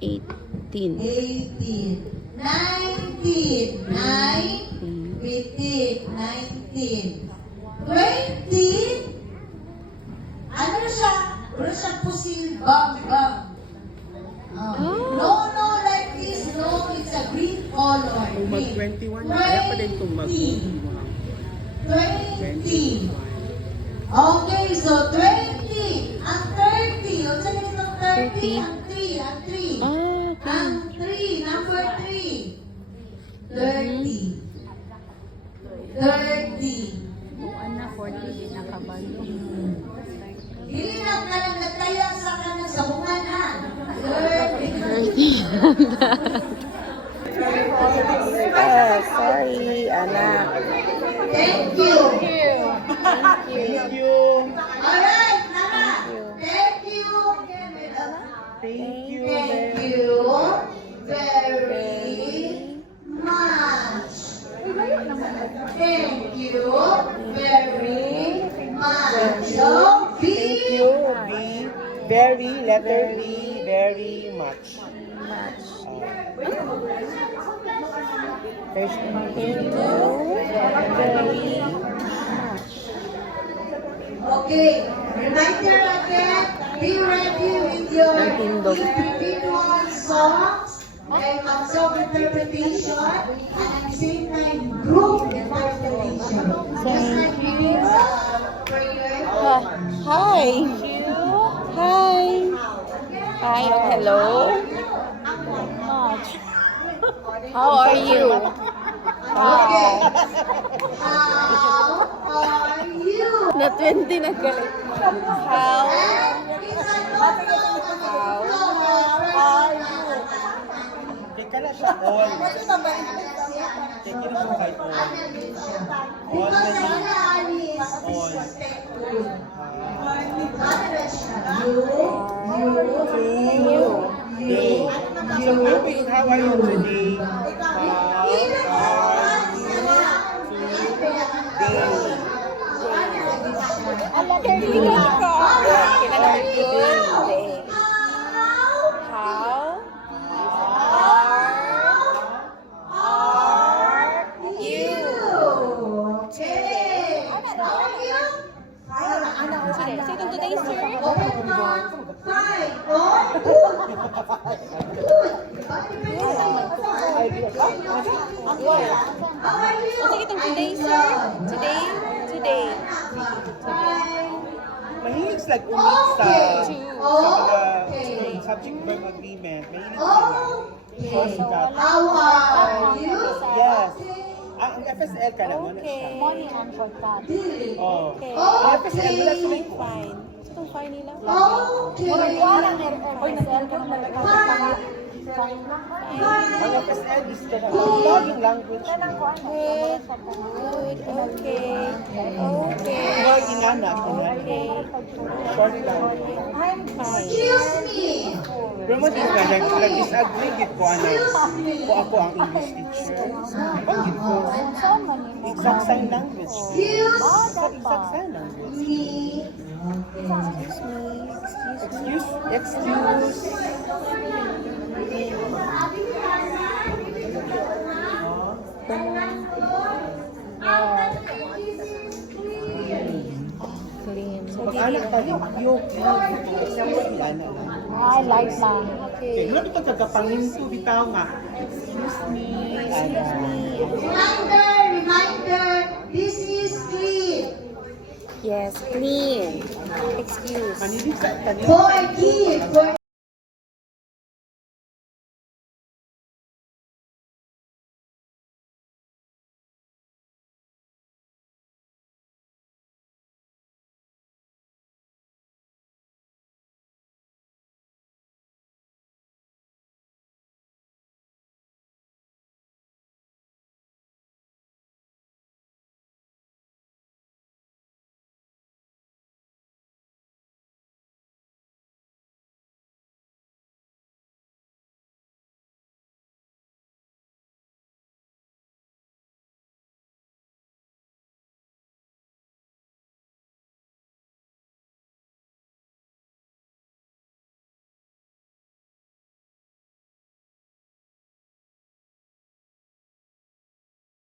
18. 19. 20. Ano siya? Ano siya pusil? Bang. No, like this. No, it's a green color. Kung mag-21, kaya pa din kung mag-21. 20. Okay, so 20. Ang 30. O saan itong 30? Ang 3. Ang 3. Number 3. 30. Anak, 40 nakabalo. Hindi na ka lang nagtaya sa kanan sa bungan, ha? 30. Sorry, anak. Thank you. Thank you. Alright, Nana. Thank you. Thank you. Thank you very much. Thank you very much. Thank you. Letter B, very much. Thank you. Okay, reminder again, be ready with your individual songs and observe interpretation and at the same time group interpretation. Just like we did sa prayer. Hi. Hi, hello. How are you? Okay. How are you? Na 20 na galit. How Teka na siya all. Teka na siya kay all. All na niya. All. So, how are you today? Ala, kailan ka? Kailan ka today? How are you? Okay. Sige, say it today, sir. Open mouth. 5. Oh, how are you? Say it today, sir. Today. Mahilig sila umit sa mga subject verb agreement. Mahilig sila. How are you? Yes. Ang FSL ka naman. Okay. Morning on podcast. Oh. Okay. Ang FSL wala sila yung Fine. Ito fine nila. Okay. Wala na RSL ka na Ang FSL is ka na. Loging language. Good. Okay. More inanak. Short lang. Fine. Excuse me. Pero mo din ka, nag-disagree with ko ako ang English teacher. Bakit ko? Exact sign language. Exact sign language. Excuse. Clean. Mag-anak tayo, yung example nila na lang. Ay, light lang. Okay, wala ito kagapangin to, bitaw nga. Excuse me. Reminder, this is clean. Yes, clean. Excuse. Kanilin sa kanilin. Forgive.